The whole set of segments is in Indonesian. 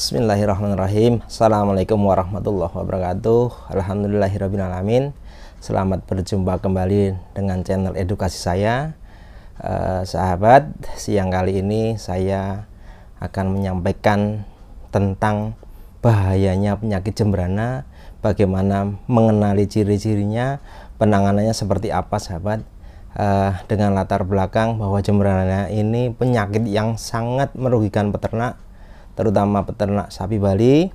Bismillahirrahmanirrahim. Assalamualaikum warahmatullahi wabarakatuh. Alhamdulillahirrabbilalamin. Selamat berjumpa kembali dengan channel edukasi saya. Sahabat, siang kali ini saya akan menyampaikan tentang bahayanya penyakit jembrana, bagaimana mengenali ciri-cirinya, penanganannya seperti apa, sahabat. Dengan latar belakang bahwa jembrana ini penyakit yang sangat merugikan peternak, terutama peternak sapi Bali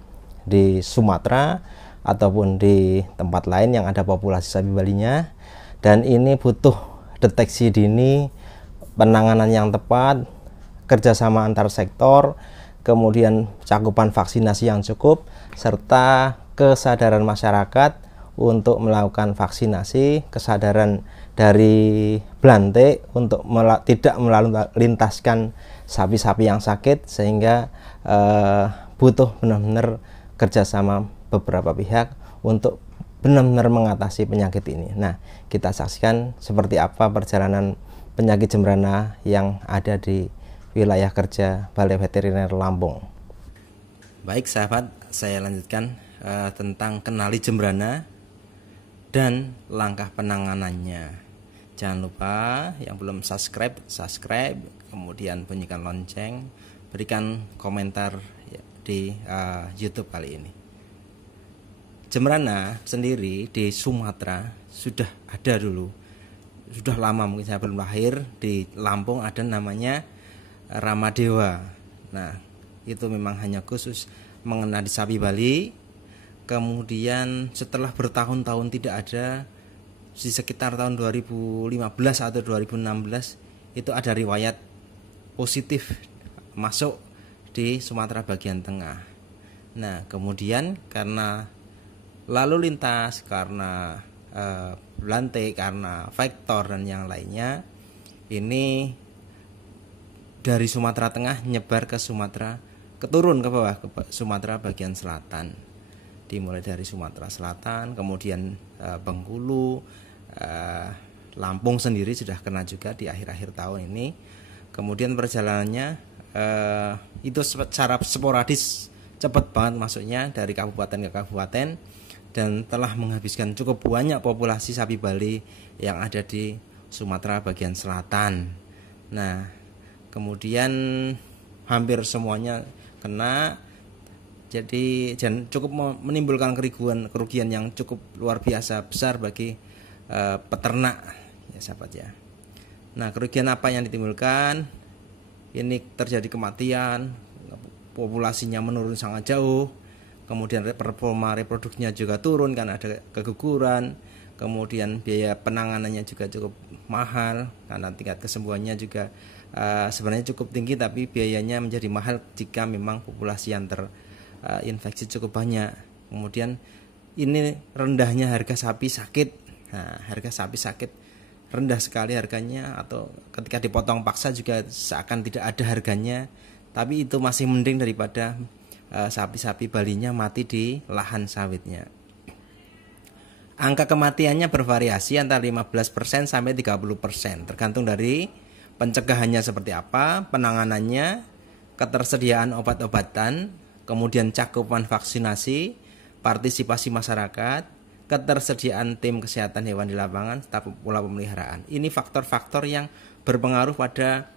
di Sumatera ataupun di tempat lain yang ada populasi sapi Balinya. Dan ini butuh deteksi dini, penanganan yang tepat, kerjasama antar sektor, kemudian cakupan vaksinasi yang cukup, serta kesadaran masyarakat untuk melakukan vaksinasi, kesadaran dari Blante untuk tidak melintaskan sapi-sapi yang sakit, sehingga butuh benar-benar kerjasama beberapa pihak untuk benar-benar mengatasi penyakit ini. Nah, kita saksikan seperti apa perjalanan penyakit jembrana yang ada di wilayah kerja Balai Veteriner Lampung. Baik sahabat, saya lanjutkan tentang kenali jembrana dan langkah penanganannya. Jangan lupa yang belum subscribe, kemudian bunyikan lonceng, berikan komentar di YouTube kali ini. Jembrana sendiri di Sumatera sudah ada dulu, sudah lama, mungkin saya belum lahir. Di Lampung ada namanya Ramadewa. Nah, itu memang hanya khusus mengenai sapi Bali. Kemudian setelah bertahun-tahun tidak ada, di sekitar tahun 2015 atau 2016 itu ada riwayat positif masuk di Sumatera bagian tengah. Nah, kemudian karena lalu lintas, karena Blante, karena faktor dan yang lainnya, ini dari Sumatera Tengah nyebar ke Sumatera, keturun ke bawah ke Sumatera bagian selatan. Dimulai dari Sumatera Selatan, kemudian Bengkulu, Lampung sendiri sudah kena juga di akhir-akhir tahun ini. Kemudian perjalanannya itu secara sporadis, cepat banget masuknya dari kabupaten ke kabupaten, dan telah menghabiskan cukup banyak populasi sapi Bali yang ada di Sumatera bagian selatan. Nah, kemudian hampir semuanya kena, jadi cukup menimbulkan kerugian yang cukup luar biasa besar bagi peternak, ya sahabat ya. Nah, kerugian apa yang ditimbulkan? Ini terjadi kematian, populasinya menurun sangat jauh, kemudian performa reproduksinya juga turun karena ada keguguran, kemudian biaya penanganannya juga cukup mahal karena tingkat kesembuhannya juga sebenarnya cukup tinggi, tapi biayanya menjadi mahal jika memang populasi yang terinfeksi cukup banyak. Kemudian ini rendahnya harga sapi sakit. Nah, harga sapi sakit rendah sekali harganya, atau ketika dipotong paksa juga seakan tidak ada harganya, tapi itu masih mending daripada sapi-sapi Balinya mati di lahan sawitnya. Angka kematiannya bervariasi antara 15% sampai 30%, tergantung dari pencegahannya seperti apa, penanganannya, ketersediaan obat-obatan, kemudian cakupan vaksinasi, partisipasi masyarakat, ketersediaan tim kesehatan hewan di lapangan, serta pola pemeliharaan. Ini faktor-faktor yang berpengaruh pada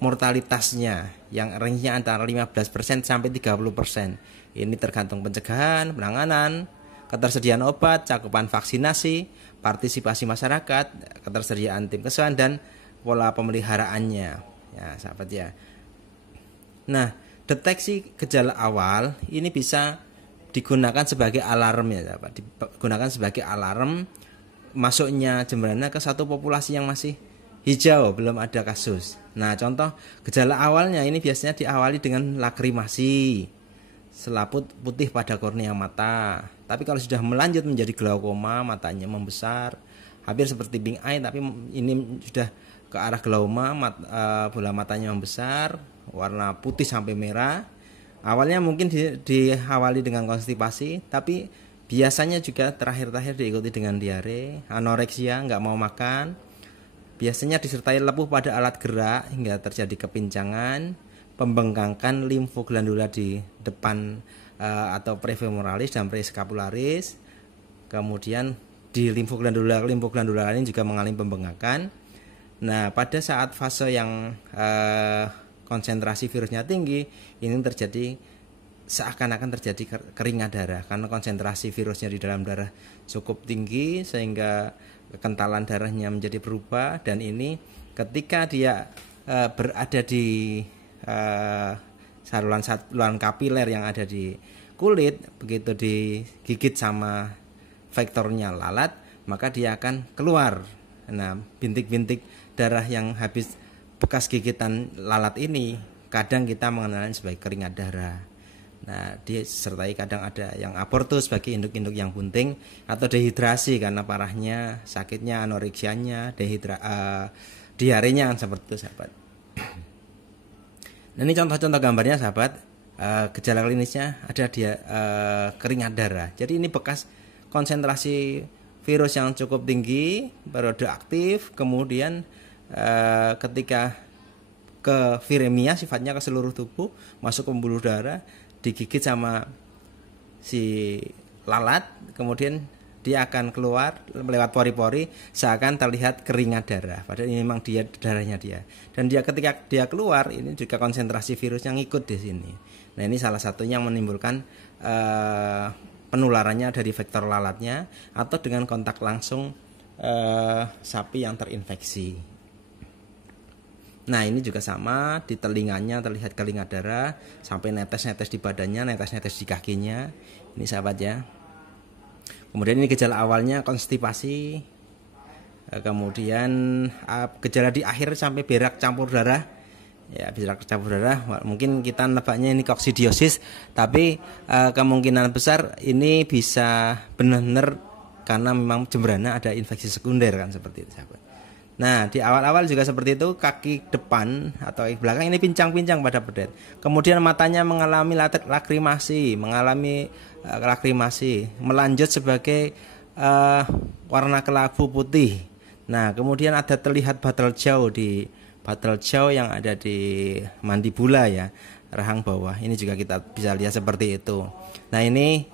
mortalitasnya, yang range-nya antara 15% sampai 30%. Ini tergantung pencegahan, penanganan, ketersediaan obat, cakupan vaksinasi, partisipasi masyarakat, ketersediaan tim kesehatan, dan pola pemeliharaannya. Ya, sahabat ya. Nah, deteksi gejala awal ini bisa digunakan sebagai alarm, ya sahabat. Digunakan sebagai alarm masuknya jembrana ke satu populasi yang masih hijau, belum ada kasus. Nah, contoh gejala awalnya ini biasanya diawali dengan lakrimasi, selaput putih pada kornea mata. Tapi kalau sudah melanjut menjadi glaukoma, matanya membesar, hampir seperti pink eye, tapi ini sudah ke arah glaukoma, bola matanya membesar, warna putih sampai merah. Awalnya mungkin diawali dengan konstipasi, tapi biasanya juga terakhir-terakhir diikuti dengan diare, anoreksia, nggak mau makan. Biasanya disertai lepuh pada alat gerak hingga terjadi kepincangan, pembengkakan limfoglandula di depan atau prefemoralis dan prescapularis. Kemudian di limfoglandula lain juga mengalami pembengkakan. Nah, pada saat fase yang konsentrasi virusnya tinggi, ini terjadi seakan-akan terjadi keringat darah karena konsentrasi virusnya di dalam darah cukup tinggi sehingga kekentalan darahnya menjadi berubah. Dan ini ketika dia berada di saluran kapiler yang ada di kulit, begitu digigit sama vektornya lalat, maka dia akan keluar. Nah, bintik-bintik darah yang habis bekas gigitan lalat ini kadang kita mengenalnya sebagai keringat darah. Nah, disertai kadang ada yang abortus bagi induk-induk yang bunting, atau dehidrasi karena parahnya sakitnya, anoreksianya, diarenya seperti itu, sahabat. Nah, ini contoh-contoh gambarnya, sahabat. Gejala klinisnya ada keringat darah. Jadi ini bekas konsentrasi virus yang cukup tinggi, periode aktif, kemudian ketika ke viremia, sifatnya ke seluruh tubuh, masuk ke pembuluh darah, digigit sama si lalat, kemudian dia akan keluar lewat pori-pori, seakan terlihat keringat darah. Padahal ini memang darahnya dia. Dan ketika dia keluar, ini juga konsentrasi virus yang ikut di sini. Nah, ini salah satunya yang menimbulkan penularannya dari vektor lalatnya atau dengan kontak langsung sapi yang terinfeksi. Nah, ini juga sama, di telinganya terlihat keringat darah, sampai netes-netes di badannya, netes-netes di kakinya. Ini, sahabat ya. Kemudian ini gejala awalnya konstipasi, kemudian gejala di akhir sampai berak campur darah. Ya, berak campur darah, mungkin kita nebaknya ini koksidiosis, tapi kemungkinan besar ini bisa benar-benar karena memang jembrana ada infeksi sekunder kan, seperti itu, sahabat. Nah, di awal-awal juga seperti itu, kaki depan atau kaki belakang ini pincang-pincang pada pedet. Kemudian matanya mengalami lakrimasi, melanjut sebagai warna kelabu putih. Nah, kemudian ada terlihat batal jaw yang ada di mandibula ya, rahang bawah. Ini juga kita bisa lihat seperti itu. Nah, ini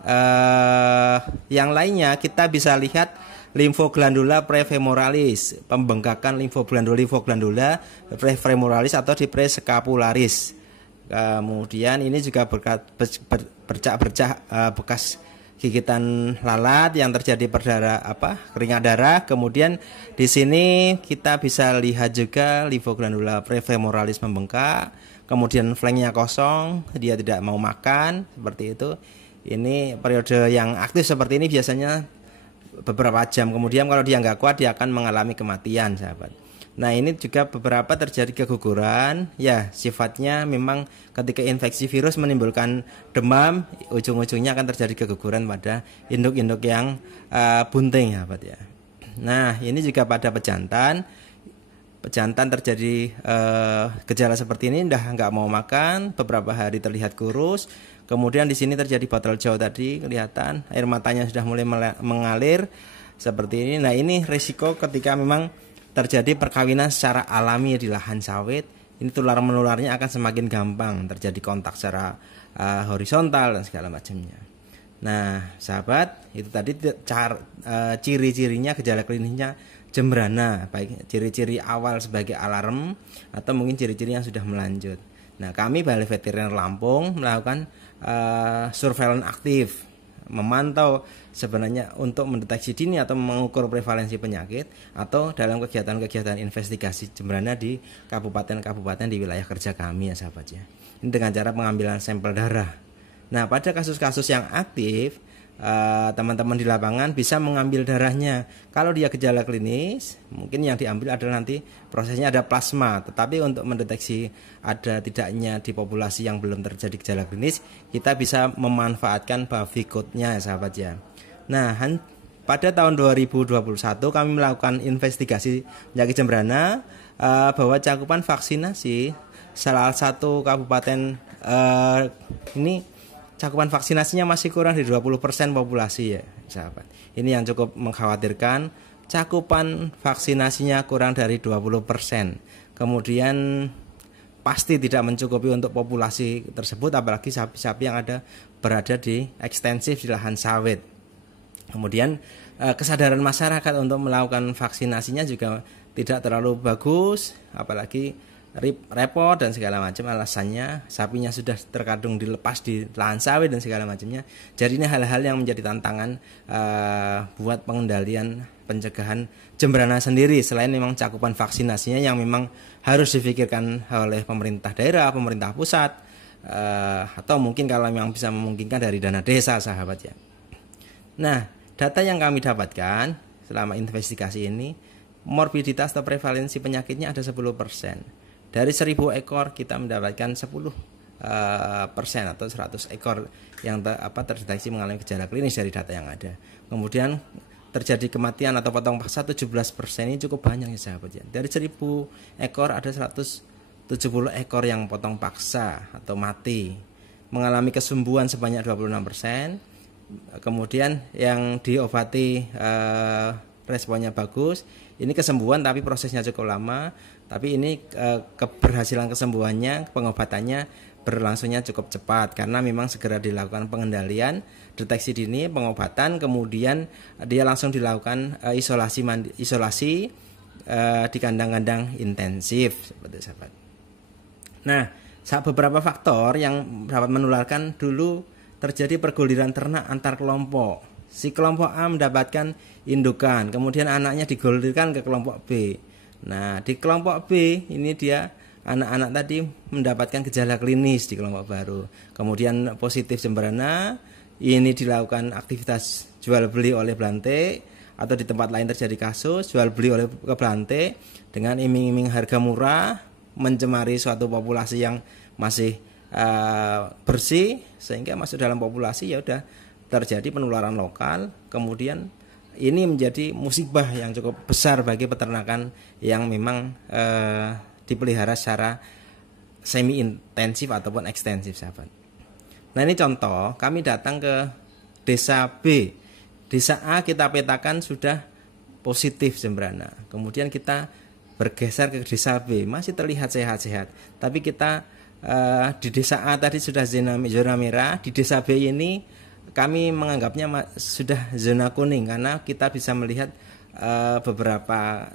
yang lainnya kita bisa lihat limfoglandula prefemoralis, pembengkakan limfoglandula prefemoralis atau di prescapularis. Kemudian ini juga bercak-bercak bekas gigitan lalat yang terjadi keringat darah. Kemudian di sini kita bisa lihat juga limfoglandula prefemoralis membengkak, kemudian flanknya kosong, dia tidak mau makan, seperti itu. Ini periode yang aktif seperti ini biasanya beberapa jam, kemudian kalau dia nggak kuat dia akan mengalami kematian, sahabat. Nah, ini juga beberapa terjadi keguguran, ya sifatnya memang ketika infeksi virus menimbulkan demam, ujung-ujungnya akan terjadi keguguran pada induk-induk yang bunting, sahabat ya. Nah, ini juga pada pejantan terjadi gejala seperti ini, nggak mau makan, beberapa hari terlihat kurus. Kemudian di sini terjadi batal jaw tadi, kelihatan air matanya sudah mulai mengalir seperti ini. Nah, ini risiko ketika memang terjadi perkawinan secara alami di lahan sawit. Ini menularnya akan semakin gampang, terjadi kontak secara horizontal dan segala macamnya. Nah, sahabat, itu tadi ciri-cirinya, gejala klinisnya jembrana, baik ciri-ciri awal sebagai alarm atau mungkin ciri-ciri yang sudah melanjut. Nah, kami Balai Veteriner Lampung melakukan surveillance aktif, memantau sebenarnya untuk mendeteksi dini atau mengukur prevalensi penyakit atau dalam kegiatan-kegiatan investigasi jembrana di kabupaten-kabupaten di wilayah kerja kami ya, sahabat ya. Ini dengan cara pengambilan sampel darah. Nah, pada kasus-kasus yang aktif, teman-teman di lapangan bisa mengambil darahnya. Kalau dia gejala klinis, mungkin yang diambil adalah nanti prosesnya ada plasma. Tetapi untuk mendeteksi ada tidaknya di populasi yang belum terjadi gejala klinis, kita bisa memanfaatkan Bavicode-nya, sahabat ya. Nah, pada tahun 2021 kami melakukan investigasi penyakit jembrana bahwa cakupan vaksinasi salah satu kabupaten ini cakupan vaksinasinya masih kurang dari 20% populasi ya, sahabat. Ini yang cukup mengkhawatirkan, cakupan vaksinasinya kurang dari 20%. Kemudian pasti tidak mencukupi untuk populasi tersebut, apalagi sapi-sapi yang berada di ekstensif di lahan sawit. Kemudian kesadaran masyarakat untuk melakukan vaksinasinya juga tidak terlalu bagus, apalagi repot dan segala macam alasannya sapinya sudah terkadung dilepas di lahan sawit dan segala macamnya. Jadi ini hal-hal yang menjadi tantangan buat pengendalian pencegahan jembrana sendiri, selain memang cakupan vaksinasinya yang memang harus difikirkan oleh pemerintah daerah, pemerintah pusat, atau mungkin kalau memang bisa memungkinkan dari dana desa, sahabat ya. Nah, data yang kami dapatkan selama investigasi ini, morbiditas atau prevalensi penyakitnya ada 10%. Dari 1000 ekor kita mendapatkan 10% atau 100 ekor yang terdeteksi mengalami gejala klinis dari data yang ada. Kemudian terjadi kematian atau potong paksa 17%, ini cukup banyak ya sahabat ya. Dari 1000 ekor ada 170 ekor yang potong paksa atau mati. Mengalami kesembuhan sebanyak 26%. Kemudian yang diobati responnya bagus. Ini kesembuhan tapi prosesnya cukup lama. Tapi ini keberhasilan kesembuhannya, pengobatannya berlangsungnya cukup cepat karena memang segera dilakukan pengendalian, deteksi dini, pengobatan, kemudian dia langsung dilakukan isolasi di kandang-kandang intensif seperti sahabat. Nah, beberapa faktor yang dapat menularkan, dulu terjadi perguliran ternak antar kelompok. Si kelompok A mendapatkan indukan, kemudian anaknya digulirkan ke kelompok B. Nah, di kelompok B ini dia anak-anak tadi mendapatkan gejala klinis di kelompok baru. Kemudian positif jembrana, ini dilakukan aktivitas jual beli oleh belantik, atau di tempat lain terjadi kasus jual beli oleh belantik dengan iming-iming harga murah, mencemari suatu populasi yang masih bersih, sehingga masuk dalam populasi ya udah terjadi penularan lokal. Kemudian ini menjadi musibah yang cukup besar bagi peternakan yang memang dipelihara secara semi intensif ataupun ekstensif sahabat. Nah, ini contoh, kami datang ke desa B. Desa A kita petakan sudah positif jembrana. Kemudian kita bergeser ke desa B, masih terlihat sehat-sehat. Tapi kita di desa A tadi sudah zona merah, di desa B ini kami menganggapnya sudah zona kuning karena kita bisa melihat beberapa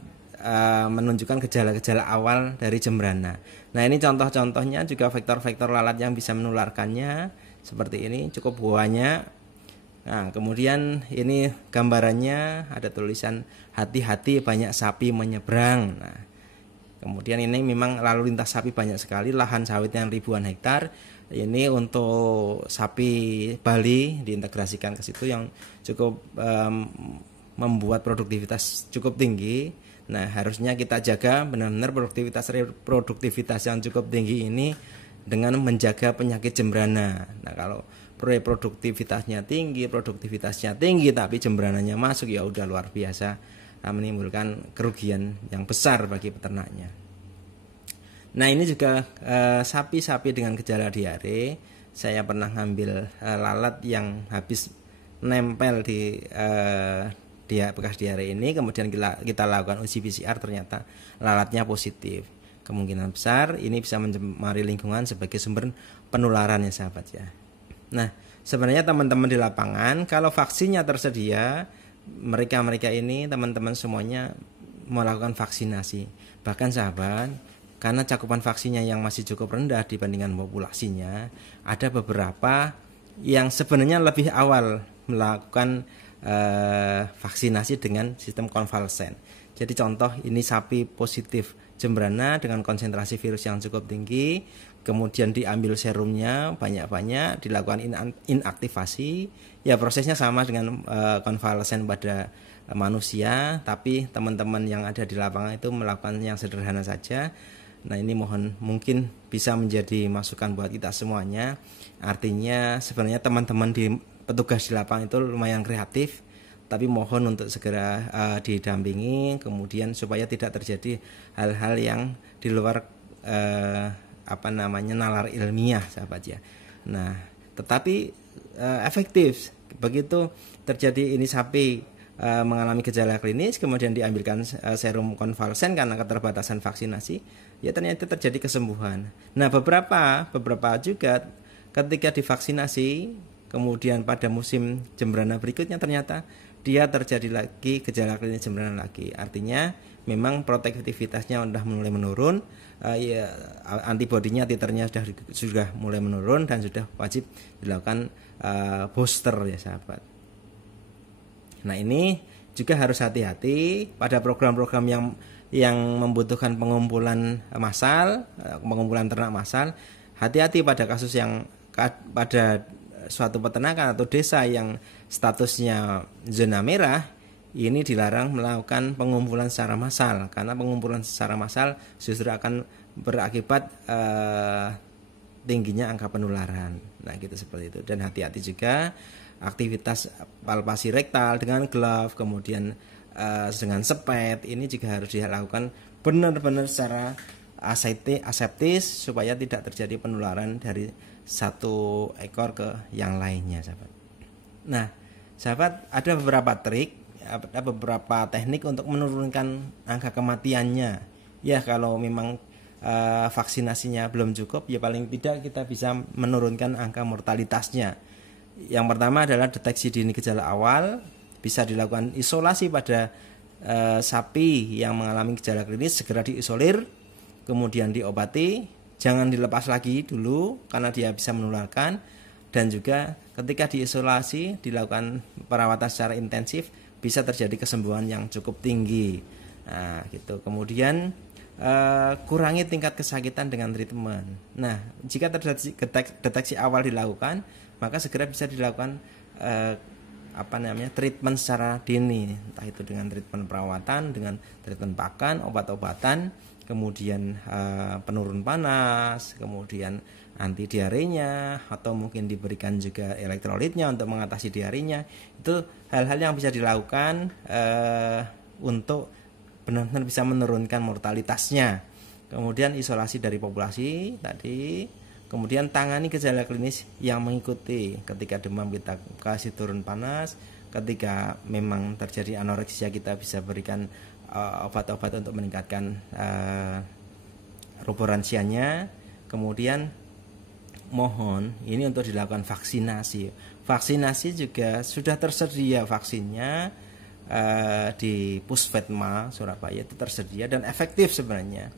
menunjukkan gejala-gejala awal dari jembrana. Nah, ini contoh-contohnya juga faktor-faktor lalat yang bisa menularkannya seperti ini, cukup banyak. Nah, kemudian ini gambarannya ada tulisan hati-hati banyak sapi menyeberang. Nah, kemudian ini memang lalu lintas sapi banyak sekali, lahan sawit yang ribuan hektar. Ini untuk sapi Bali diintegrasikan ke situ yang cukup membuat produktivitas cukup tinggi. Nah, harusnya kita jaga benar-benar produktivitas yang cukup tinggi ini dengan menjaga penyakit jembrana. Nah, kalau produktivitasnya tinggi tapi jembrananya masuk, ya udah luar biasa, menimbulkan kerugian yang besar bagi peternaknya. Nah, ini juga sapi-sapi dengan gejala diare. Saya pernah ngambil lalat yang habis nempel di bekas diare ini, kemudian kita lakukan uji PCR, ternyata lalatnya positif. Kemungkinan besar ini bisa mencemari lingkungan sebagai sumber penularan ya sahabat ya. Nah, sebenarnya teman-teman di lapangan, kalau vaksinnya tersedia, mereka ini teman-teman semuanya melakukan vaksinasi. Bahkan sahabat, karena cakupan vaksinnya yang masih cukup rendah dibandingkan populasinya, ada beberapa yang sebenarnya lebih awal melakukan vaksinasi dengan sistem konvalesen. Jadi contoh, ini sapi positif jembrana dengan konsentrasi virus yang cukup tinggi, kemudian diambil serumnya banyak-banyak, dilakukan inaktivasi. Ya, prosesnya sama dengan konvalesen pada manusia, tapi teman-teman yang ada di lapangan itu melakukan yang sederhana saja. Nah, ini mungkin bisa menjadi masukan buat kita semuanya. Artinya sebenarnya teman-teman petugas di lapangan itu lumayan kreatif, tapi mohon untuk segera didampingi, kemudian supaya tidak terjadi hal-hal yang di luar nalar ilmiah sahabat ya. Nah, tetapi efektif. Begitu terjadi ini sapi mengalami gejala klinis, kemudian diambilkan serum konvalesen karena keterbatasan vaksinasi, ya ternyata terjadi kesembuhan. Nah, beberapa juga ketika divaksinasi, kemudian pada musim jembrana berikutnya ternyata dia terjadi lagi gejala klinis jembrana lagi. Artinya memang protektivitasnya sudah mulai menurun, ya, antibodinya titernya sudah mulai menurun dan sudah wajib dilakukan booster ya sahabat. Nah, ini juga harus hati-hati pada program-program yang membutuhkan pengumpulan massal, pengumpulan ternak massal. Hati-hati pada kasus yang pada suatu peternakan atau desa yang statusnya zona merah, ini dilarang melakukan pengumpulan secara massal, karena pengumpulan secara massal justru akan berakibat tingginya angka penularan. Nah, gitu seperti itu. Dan hati-hati juga aktivitas palpasi rektal dengan glove, kemudian dengan sepet, ini juga harus dilakukan benar-benar secara aseptis supaya tidak terjadi penularan dari satu ekor ke yang lainnya, sahabat. Nah, sahabat, ada beberapa trik, ada beberapa teknik untuk menurunkan angka kematiannya. Ya, kalau memang vaksinasinya belum cukup, ya paling tidak kita bisa menurunkan angka mortalitasnya. Yang pertama adalah deteksi dini gejala awal, bisa dilakukan isolasi pada sapi yang mengalami gejala klinis, segera diisolir, kemudian diobati, jangan dilepas lagi dulu karena dia bisa menularkan, dan juga ketika diisolasi dilakukan perawatan secara intensif, bisa terjadi kesembuhan yang cukup tinggi. Nah, gitu. Kemudian kurangi tingkat kesakitan dengan treatment. Nah, jika terjadi deteksi awal dilakukan, maka segera bisa dilakukan treatment secara dini, entah itu dengan treatment perawatan, dengan treatment pakan, obat-obatan, kemudian penurun panas, kemudian anti diarenya, atau mungkin diberikan juga elektrolitnya untuk mengatasi diarenya. Itu hal-hal yang bisa dilakukan untuk benar-benar bisa menurunkan mortalitasnya. Kemudian isolasi dari populasi tadi. Kemudian tangani gejala klinis yang mengikuti. Ketika demam kita kasih turun panas, ketika memang terjadi anoreksia kita bisa berikan obat-obat untuk meningkatkan ruboransianya. Kemudian mohon ini untuk dilakukan vaksinasi. Vaksinasi juga sudah tersedia vaksinnya di Puspetma Surabaya, itu tersedia dan efektif sebenarnya.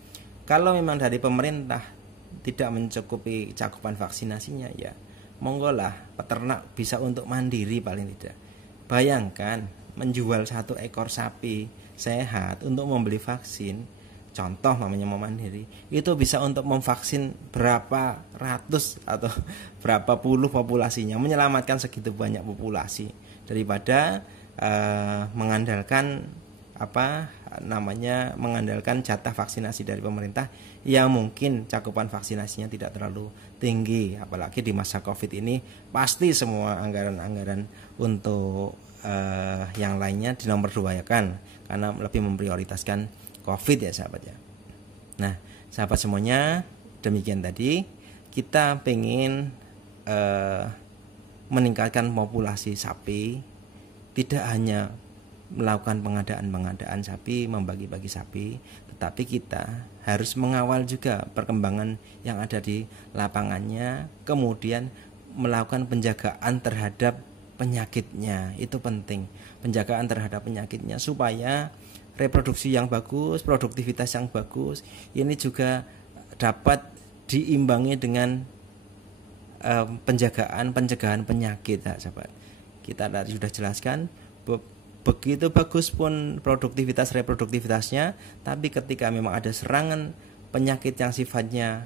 Kalau memang dari pemerintah tidak mencukupi cakupan vaksinasinya, ya monggolah peternak bisa untuk mandiri paling tidak. Bayangkan menjual satu ekor sapi sehat untuk membeli vaksin, contoh namanya mau mandiri, itu bisa untuk memvaksin berapa ratus atau berapa puluh populasinya, menyelamatkan segitu banyak populasi daripada mengandalkan mengandalkan jatah vaksinasi dari pemerintah yang mungkin cakupan vaksinasinya tidak terlalu tinggi. Apalagi di masa Covid ini pasti semua anggaran-anggaran untuk yang lainnya dinomor duakan karena lebih memprioritaskan Covid ya sahabat ya. Nah sahabat semuanya, demikian tadi kita pengen meningkatkan populasi sapi, tidak hanya melakukan pengadaan sapi, membagi-bagi sapi, tetapi kita harus mengawal juga perkembangan yang ada di lapangannya, kemudian melakukan penjagaan terhadap penyakitnya. Itu penting, penjagaan terhadap penyakitnya supaya reproduksi yang bagus, produktivitas yang bagus, ini juga dapat diimbangi dengan pencegahan penyakit, sahabat. Kita tadi sudah jelaskan begitu bagus pun reproduktivitasnya, tapi ketika memang ada serangan penyakit yang sifatnya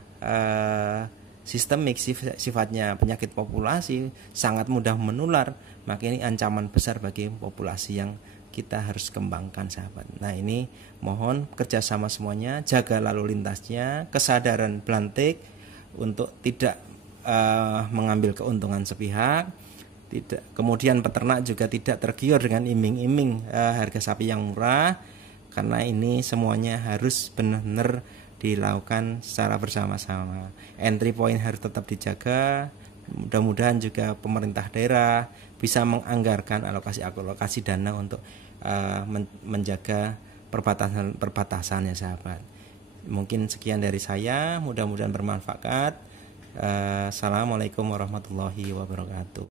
sistemik, sifatnya penyakit populasi, sangat mudah menular, maka ini ancaman besar bagi populasi yang kita harus kembangkan sahabat. Nah ini mohon kerjasama semuanya, jaga lalu lintasnya, kesadaran belantik untuk tidak mengambil keuntungan sepihak. Kemudian peternak juga tidak tergiur dengan iming-iming harga sapi yang murah, karena ini semuanya harus benar-benar dilakukan secara bersama-sama. Entry point harus tetap dijaga, Mudah-mudahan juga pemerintah daerah bisa menganggarkan alokasi dana untuk menjaga perbatasan ya sahabat. Mungkin sekian dari saya, mudah-mudahan bermanfaat. Assalamualaikum warahmatullahi wabarakatuh.